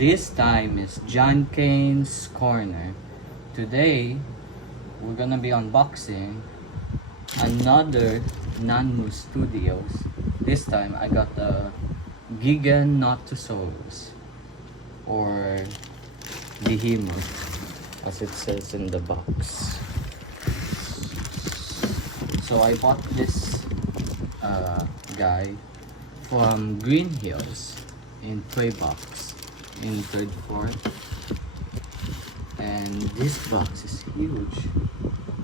This time is John Kane's Corner. Today, we're gonna be unboxing another Nanmu Studios. This time, I got the Giganotosaurus, or Behemoth, as it says in the box. So I bought this guy from Green Hills in Toy Box in 3rd floor, and this box is huge.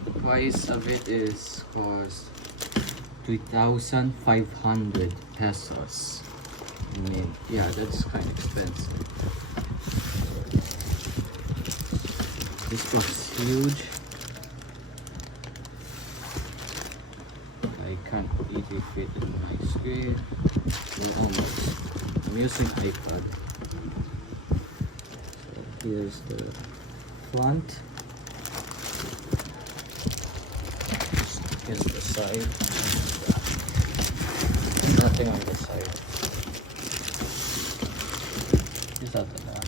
The price of it is cost 3,500 pesos. I mean, yeah, that's kind of expensive. This box is huge. I can't easily fit in my screen. Well, almost. I'm using iPad. So here's the front. Here's the side. Nothing on the side. Here's at the back.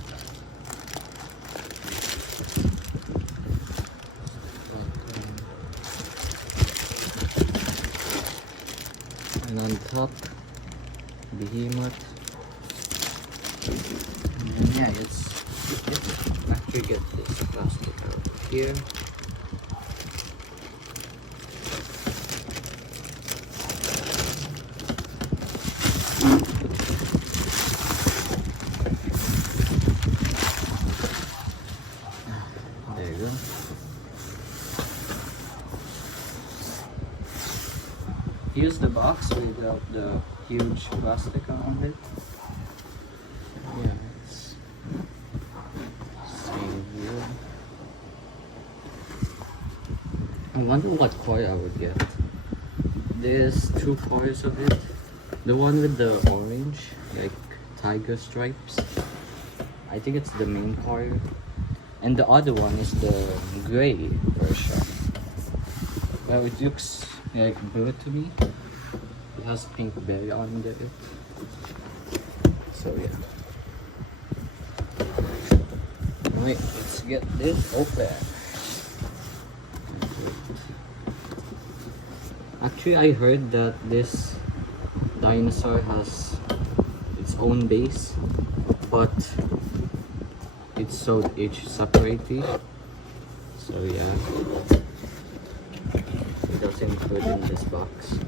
And on top, Behemoth. And yeah, it's actually get this plastic out here. There you go. Here's the box without the huge plastic on it. Yeah, it's staying here. I wonder what coil I would get. There's two coils of it. The one with the orange, like tiger stripes, I think it's the main coil. And the other one is the gray version. Well, it looks like blue to me. It has pink berry on it. So yeah. Wait, let's get this open. Actually, I heard that this dinosaur has its own base, but it's sold each separately. So yeah, it doesn't include in this box.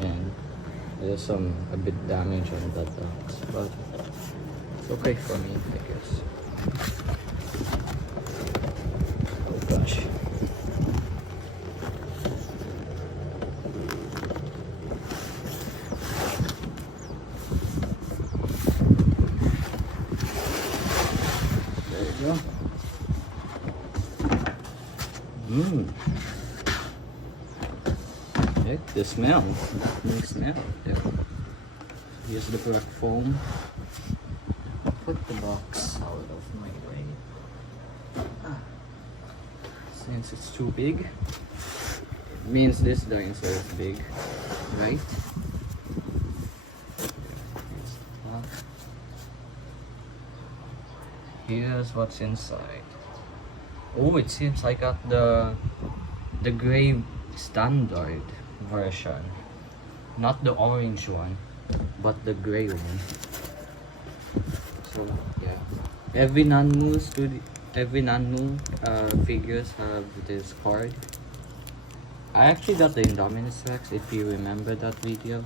And there's a bit damage on that box, but it's okay for me, I guess. Oh gosh. There you go. The smell. Nice smell. There. Here's the black foam. I'll put the box out of my way. Since it's too big, it means this dinosaur is big, right? Here's what's inside. Oh, it seems I got the gray standard version, not the orange one, but the gray one. So yeah, every Nanmu figures have this card. I actually got the Indominus Rex, if you remember that video.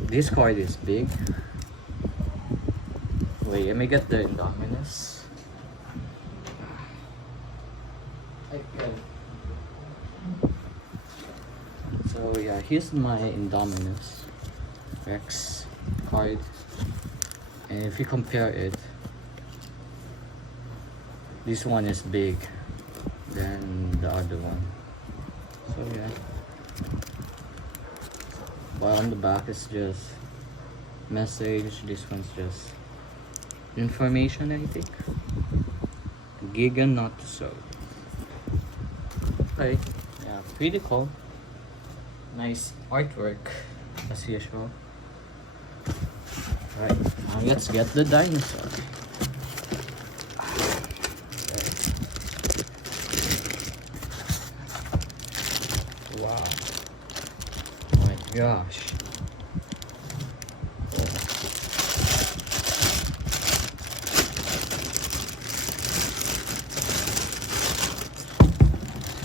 This card is big. Wait, let me get the Indominus. So yeah, here's my Indominus Rex card, and if you compare it, this one is big than the other one. So yeah, while on the back is just message, this one's just information, I think. Giganotosaurus. Okay, yeah, pretty cool. Nice artwork as usual. Right, now let's get the dinosaur. Wow. Oh my gosh.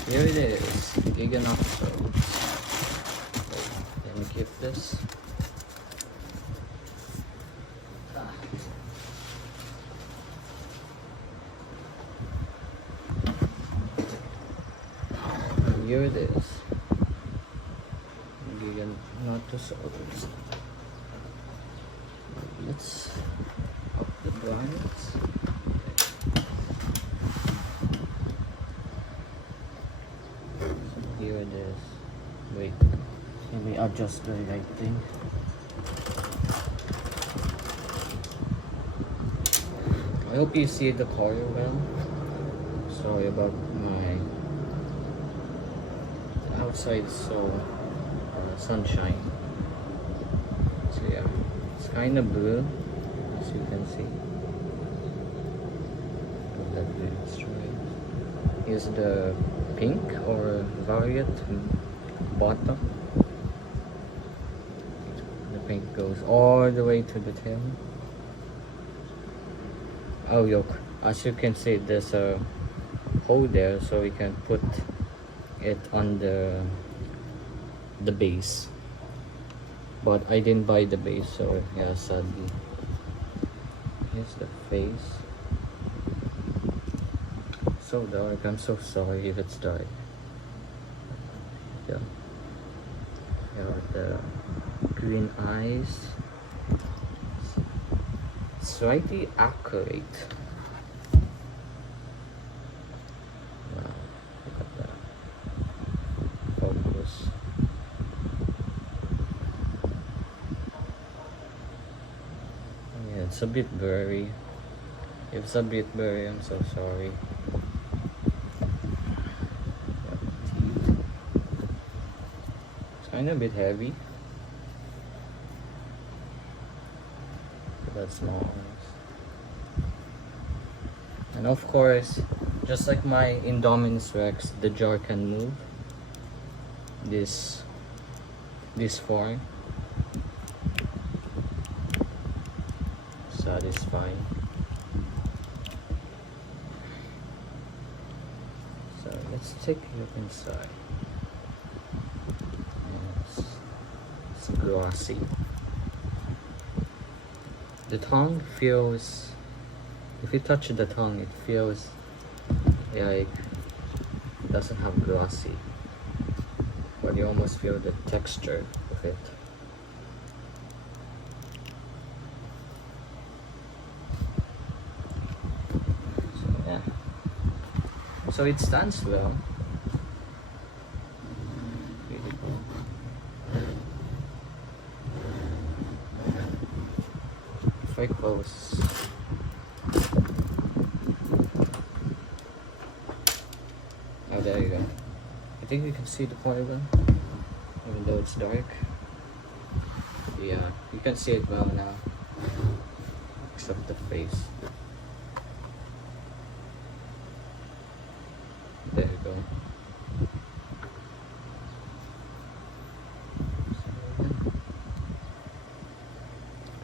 Here it is, Giganotosaurus. Let me keep this. And here it is, Giganotosaurus. Let's up the blinds. Here it is. Wait, let me adjust the lighting. I hope you see the color well. Sorry about my outside, so sunshine. So yeah, it's kind of blue, as you can see. Put that there, right. Here's the pink or violet bottom. The pink goes all the way to the tail. Oh look, as you can see, there's a hole there, so we can put it on the base. But I didn't buy the base, so yeah, sadly. Here's the face. So dark, I'm so sorry if it's dark. Yeah. Here are the green eyes. Slightly accurate. Wow, look at that. Focus. Yeah, it's a bit blurry. If it's a bit blurry, I'm so sorry. Kind of a bit heavy. That's small. And of course, just like my Indominus Rex, the jaw can move. This form. Satisfying. So let's take a look inside. It's glossy. The tongue feels, if you touch the tongue, it feels like it doesn't have glossy, but you almost feel the texture of it. So yeah, so it stands well. Very close. Oh, there you go. I think you can see the polygon, even though it's dark. Yeah, you can see it well now, except the face. There you go.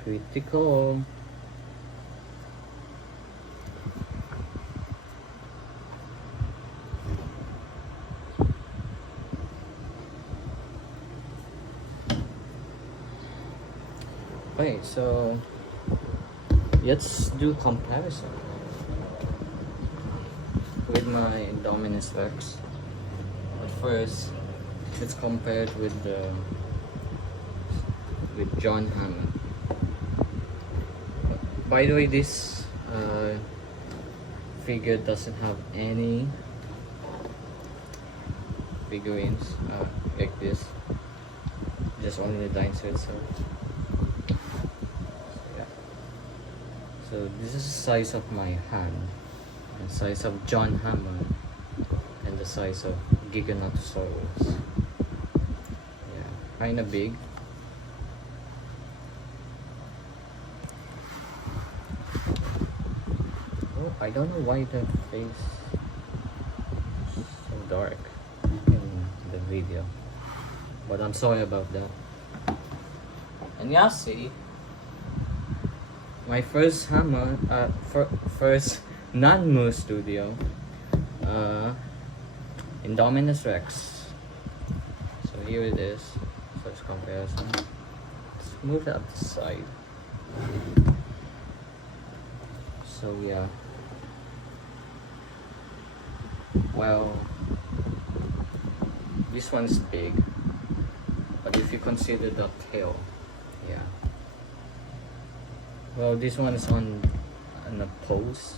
Pretty cool. Okay, so let's do comparison with my Indominus Rex. But first, let's compare it with John Hammond. By the way, this figure doesn't have any figurines like this, just only the dinosaur itself. So this is the size of my hand, the size of John Hammond, and the size of Giganotosaurus. Yeah, kinda big. I don't know why the face is so dark in the video, but I'm sorry about that. And yeah, see, my first hammer, first Nanmu studio, Indominus Rex. So here it is, first comparison. Let's move it up the side. So yeah, well, this one's big, but if you consider the tail, yeah. Well, this one is on a pose.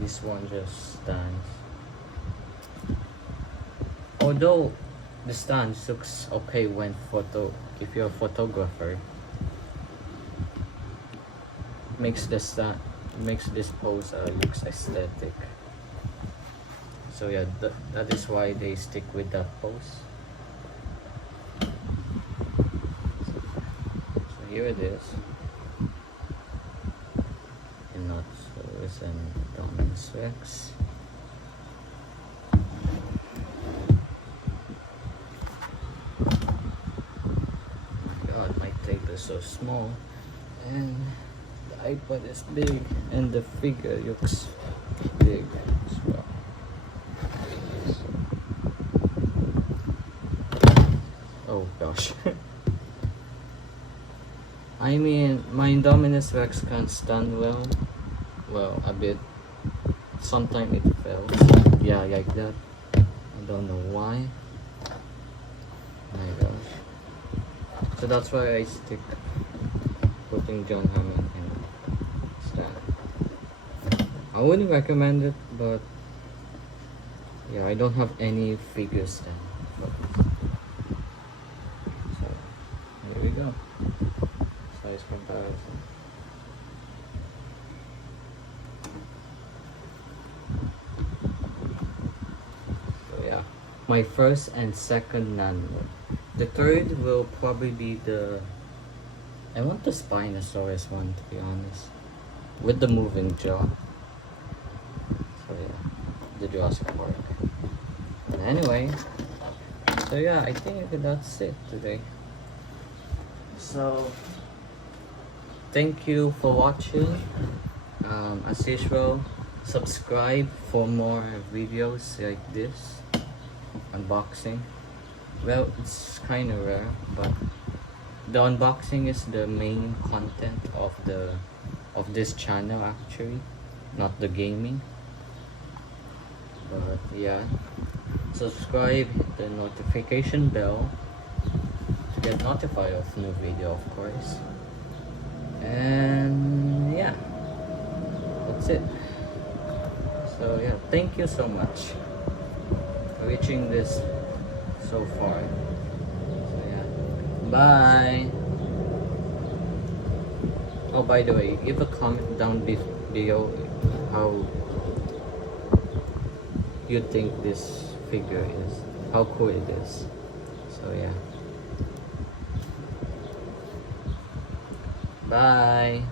This one just stands. Although the stance looks okay when if you're a photographer, makes this pose looks aesthetic. So yeah, that is why they stick with that pose. So here it is. Giganotosaurus and Indominus Rex. God, my tape is so small, and the iPad is big, and the figure looks big as well. Oh gosh. I mean, my Indominus Rex can stand well, a bit. Sometimes it fell. Yeah, like that. I don't know why. My gosh. So that's why I stick putting John Hammond in stand. I wouldn't recommend it, but yeah, I don't have any figure stand for this. So here we go. Size comparison. So yeah, my first and second Nanmu. The third will probably be I want the Spinosaurus one, to be honest, with the moving jaw. So yeah, the Jurassic Park. But anyway, so yeah, I think that's it today. So thank you for watching. As usual, subscribe for more videos like this, unboxing. Well, it's kind of rare, but the unboxing is the main content of this channel actually, not the gaming. But yeah, subscribe, hit the notification bell to get notified of new video, of course. And yeah, that's it. So yeah, thank you so much for reaching this so far. So yeah, bye. Oh, by the way, give a comment down below how you think this figure is, how cool it is. So yeah, bye.